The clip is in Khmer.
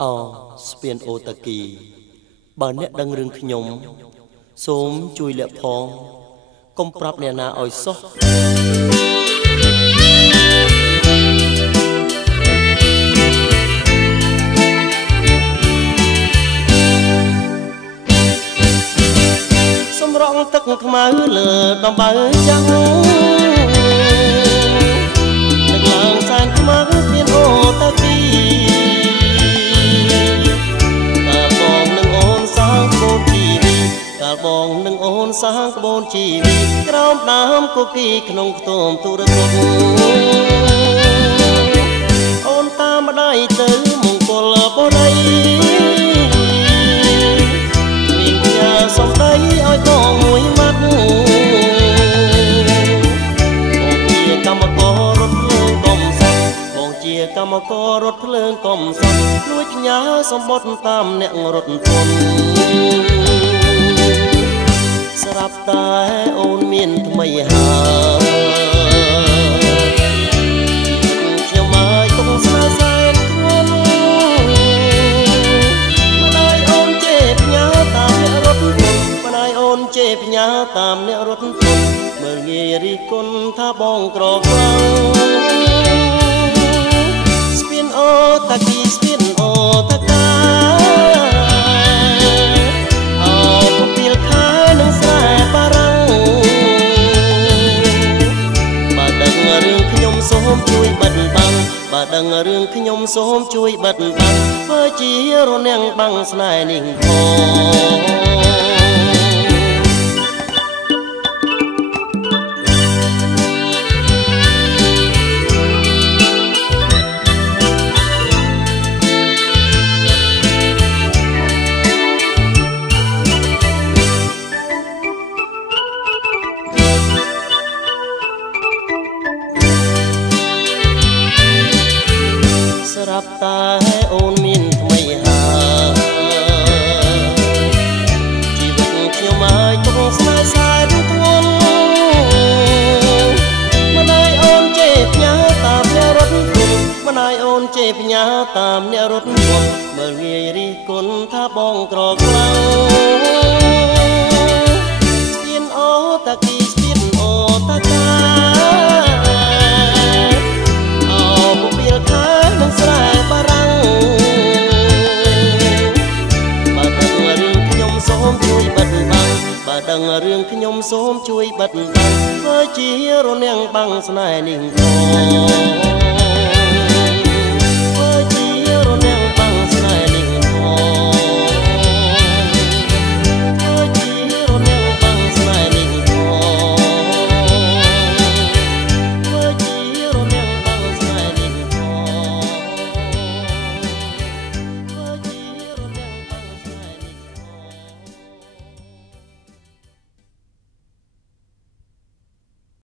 ស្ពានអូតាគីបើអ្នកដឹងរឿងខ្ញុំសូមជួយលាក់ផងកុំប្រាប់អ្នកណាឲ្យសោះសម្រងទឹកខ្មៅលើដំបៅចាំងទឹកឡើងសានខ្មៅស្ពានអូតាគីបងនឹងអូនសាងក្បូនជីវិតក្រោមដើមគគីក្នុងខ្ទមទុរទស្សន៍អូនតាមម្ដាយទៅមង្គលបុរីមានផ្ញើសំដីឲ្យបងមួយម៉ាត់បងជាកម្មកររថភ្លើងកំសត់បងជាកម្មកររថភ្លើងកំសត់លួចផ្ញើសម្បត្តិតាមអ្នករត់ពន្ធស្រាប់តែអូនមានថ្មីហើយខ្ញុំមកទុំស្នេហ៍សែនធ្ងន់ម្ដាយអូនជេរផ្ញើតាមអ្នករត់ពន្ធម្ដាយអូនជេរផ្ញើតាមអ្នករត់ពន្ធមើលងាយរិះគន់ថាបងក្រខ្លាំងស្ពានអូតាគីស្ពានអូតាកាសូមជួយបិទបាំងបើដឹងរឿងខ្ញុំសូមជួយបិទបាំងធ្វើជារនាំងបាំងស្នេហ៍នេះស្រាប់តែអូនមានថ្មីហើយជីវិតខ្ញុំហើយទុំស្នេហ៍សែនធ្ងន់ម្ដាយអូនជេរផ្ញើតាមអ្នករត់ពន្ធម្ដាយអូនជេរផ្ញើតាមអ្នករត់ពន្ធមើលងាយរិះគន់ថាបងក្រខ្លាំងស្ពានអូតាគីស្ពានអូតាកាបើដឹងរឿងខ្ញុំសូមជួយបិទបាំងធ្វើជារនាំងបាំងស្នេហ៍នេះផង